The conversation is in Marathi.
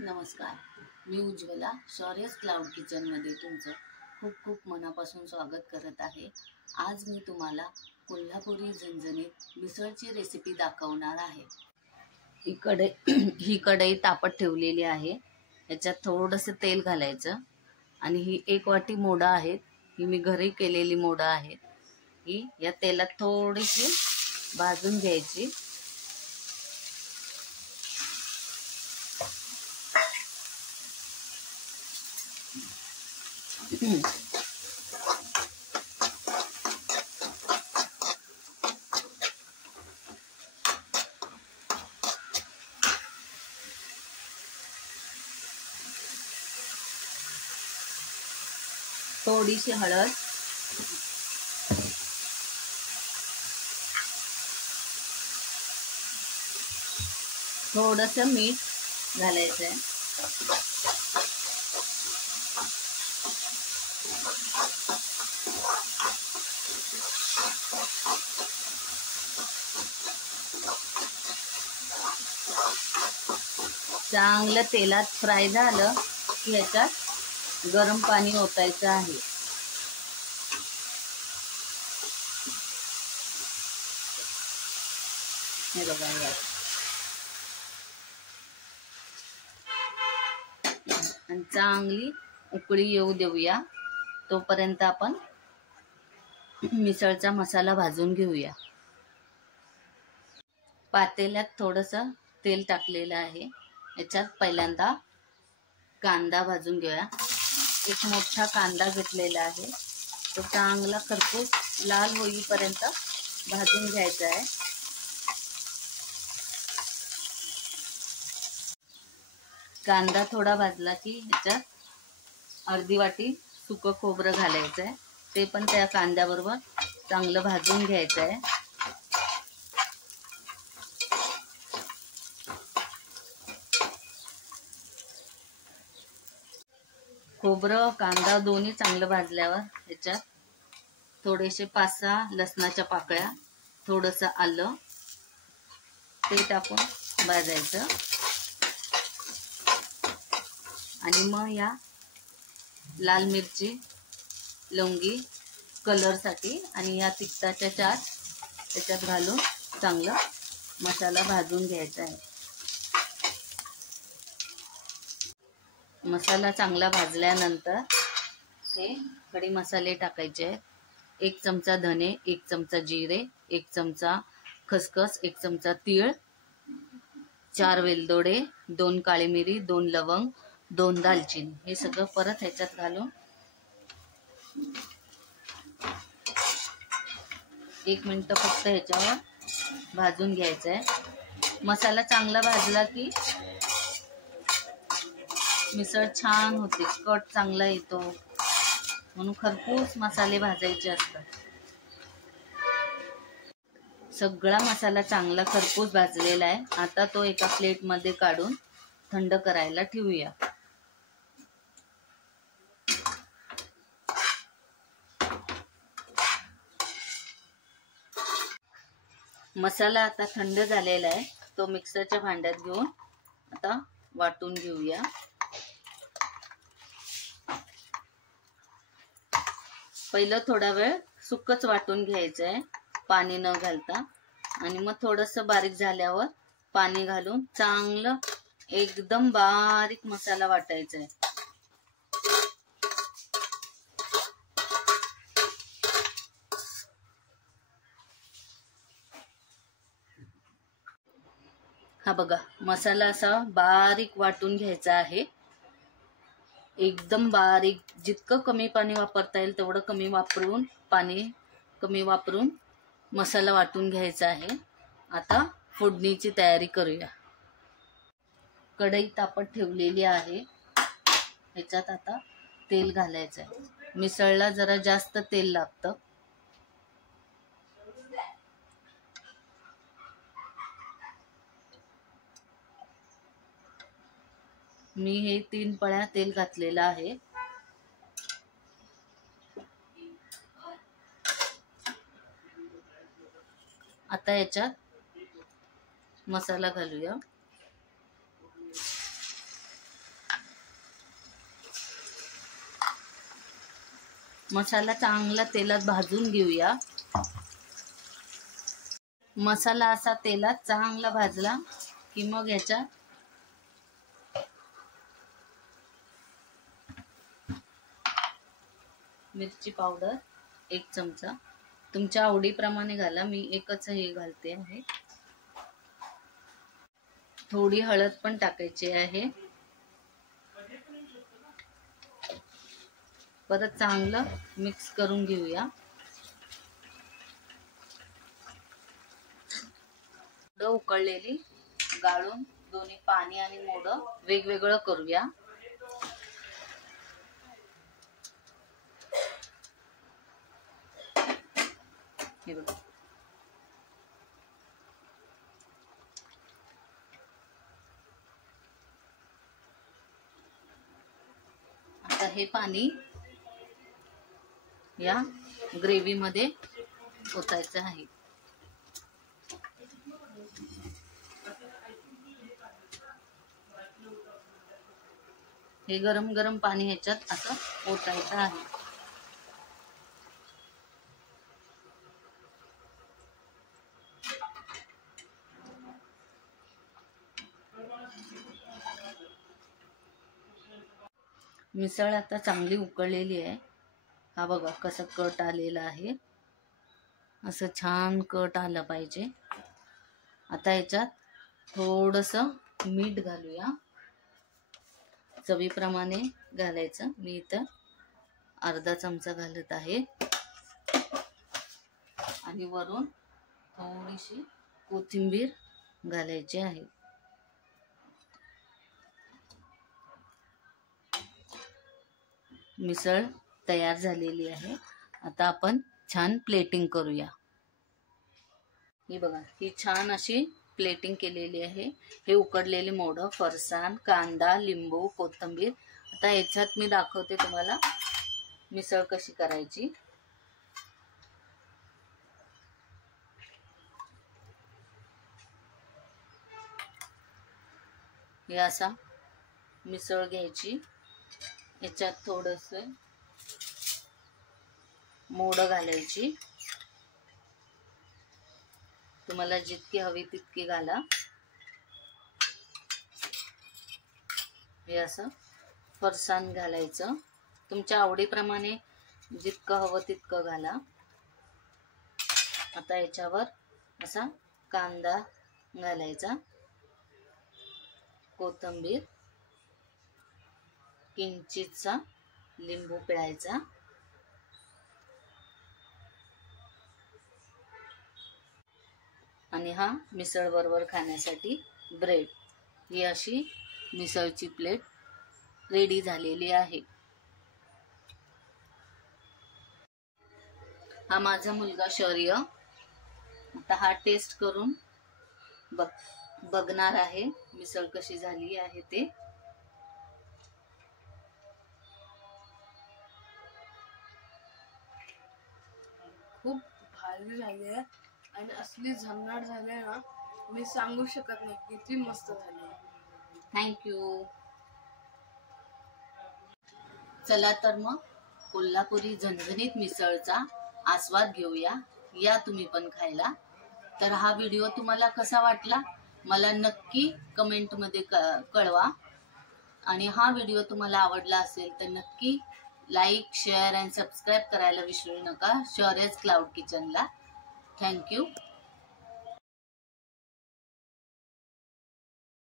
नमस्कार, मी उज्ज्वला शौर्यस क्लाउड किचनमध्ये तुमचं खूप खूप मनापासून स्वागत करत आहे। आज मी तुम्हाला कोल्हापुरी झणझणीत मिसळची रेसिपी दाखवणार आहे। ही कढई तापत ठेवलेली आहे। याच्यात थोडंसं तेल घालायचं आणि ही 1 वाटी मोडं आहेत। ही मी घरी केलेली मोडं आहेत। ही या तेलात थोडीशी भाजून घ्यायची। थोडीशी हळद, थोडंसं मीठ घालायचं आहे। चांगलं तेलात फ्राय झालं की ह्याच्यात गरम पाणी ओतायचं आहे। हे बघा, आणि चांगली उकळी येऊ देऊया। तोपर्यंत आपण मिसळचा मसाला भाजून घेऊया। पातेल्यात थोडंसं तेल टाकलेलं आहे। याच्यात पहिल्यांदा कांदा भाजून घेऊया। एक मोठा कांदा घेतलेला आहे, तो चांगला खरपूस लाल होईपर्यंत भाजून घ्यायचा आहे। कांदा थोडा भाजला की ह्याच्यात अर्धी वाटी सुकं खोबरं घालायचं आहे। ते पण त्या कांद्याबरोबर चांगलं भाजून घ्यायचं आहे। खोबरं कांदा दोन्ही चांगलं भाजल्यावर ह्याच्यात थोडेसे 5-6 लसणाच्या पाकळ्या, थोडंसं आलं ते टाकून भाजायचं। आणि मग या लाल मिरची, लवंगी कलरसाठी आणि या तिखटाच्या 4 त्याच्यात घालून चांगलं मसाला भाजून घ्यायचा आहे। मसाला चांगला भाजल्यानंतर हे खडे मसाले टाकायचे आहेत। 1 चमचा धने, 1 चमचा जिरे, 1 चमचा खसखस, 1 चमचा तीळ, 4 वेलदोडे, 2 काळी मिरी, 2 लवंग, 2 दालचिनी, हे सगळं परत ह्याच्यात घालून 1 मिनिट फक्त ह्याच्यावर भाजून घ्यायचं आहे। मसाला चांगला भाजला की मिसळ छान होते, कट चांगला येतो, म्हणून खरपूस मसाले भाजायचे असतात। सगळा मसाला चांगला खरपूस भाजलेला आहे। आता तो एका प्लेटमध्ये काढून थंड करायला ठेवूया। मसाला आता थंड झालेला आहे, तो मिक्सरच्या भांड्यात घेऊन आता वाटून घेऊया। पहिलं थोडा वेळ सुक्कच वाटून घ्यायचं आहे, पाणी न घालता, आणि मग थोडंसं बारीक झाल्यावर पाणी घालून चांगलं एकदम बारीक मसाला वाटायचा आहे। हा बघा, मसाला असा बारीक वाटून घ्यायचा आहे, एकदम बारीक। जितकं कमी पाणी वापरता येईल तेवढं पाणी कमी वापरून मसाला वाटून घ्यायचा आहे। आता फोडणीची तयारी करूया। कढई तापत ठेवलेली आहे, ह्याच्यात आता तेल घालायचं आहे। मिसळला जरा जास्त तेल लागतं। मी हे 3 पळ्या तेल घातलेलं आहे। आता याच्यात मसाला घालूया। मसाला चांगला तेलात भाजून घेऊया. मसाला असा तेलात चांगला भाजला की मग याच्यात मिरची पावडर 1 चमचा, तुमच्या आवडीप्रमाणे घाला, मी एकच हे घालते आहे. थोडी हळद पण टाकायची आहे. परत चांगलं मिक्स करून घेऊया. मोडं उकळलेली गाळून दोन्ही पाणी आणि मोडं वेगवेगळं करूया. हे बघा, आता हे पाणी या ग्रेव्ही मध्ये ओतायचं आहे. हे गरम गरम पाणी ह्याच्यात असं ओतायचं आहे. मिसळ आता चांगली उकळलेली आहे. हा बघा कसं कट आलेला आहे, असं छान कट आलं पाहिजे. आता याच्यात थोडंसं मीठ घालूया, चवीप्रमाणे घालायचं. मी इथं अर्धा चमचा घालत आहे आणि वरून थोडीशी कोथिंबीर घालायची आहे. मिसळ तयार झालेली आहे. आता आपण छान प्लेटिंग करूया. ही बघा, ही छान अशी प्लेटिंग केलेली आहे. हे उकडलेले मोडं, फरसाण, कांदा, लिंबू, कोथिंबीर. आता याच्यात मी दाखवते तुम्हाला मिसळ कशी करायची. हे असा मिसळ घ्यायची, याच्यात थोडंसं मोडं घालायची, तुम्हाला जितकी हवी तितकी घाला. हे असं फरसाण घालायचं, तुमच्या आवडीप्रमाणे जितकं हवं तितकं घाला. आता याच्यावर असा कांदा घालायचा, कोथिंबीर, किंचितसा लिंबू पिळायचा, आणि हा मिसळ बरोबर खाण्यासाठी ब्रेड. ही अशी मिसळची प्लेट रेडी झालेली आहे. हा माझा मुलगा शौर्य आता हा टेस्ट करून बघणार आहे मिसळ कशी झाली आहे ते. खूप भारी झाली आहे आणि असली झणझण झाली ना, मी सांगू शकत नाही किती मस्त झाली. थँक्यू. चला तर मग कोल्हापुरी झणझणीत मिसळचा आस्वाद घेऊया. या तुम्ही पण खायला. तर हा व्हिडिओ तुम्हाला कसा वाटला मला नक्की कमेंटमध्ये कळवा. आणि हा व्हिडिओ तुम्हाला आवडला असेल तर नक्की लाईक, शेअर आणि सबस्क्राईब करायला विसरू नका शौर्यज क्लाउड किचनला. थँक्यू.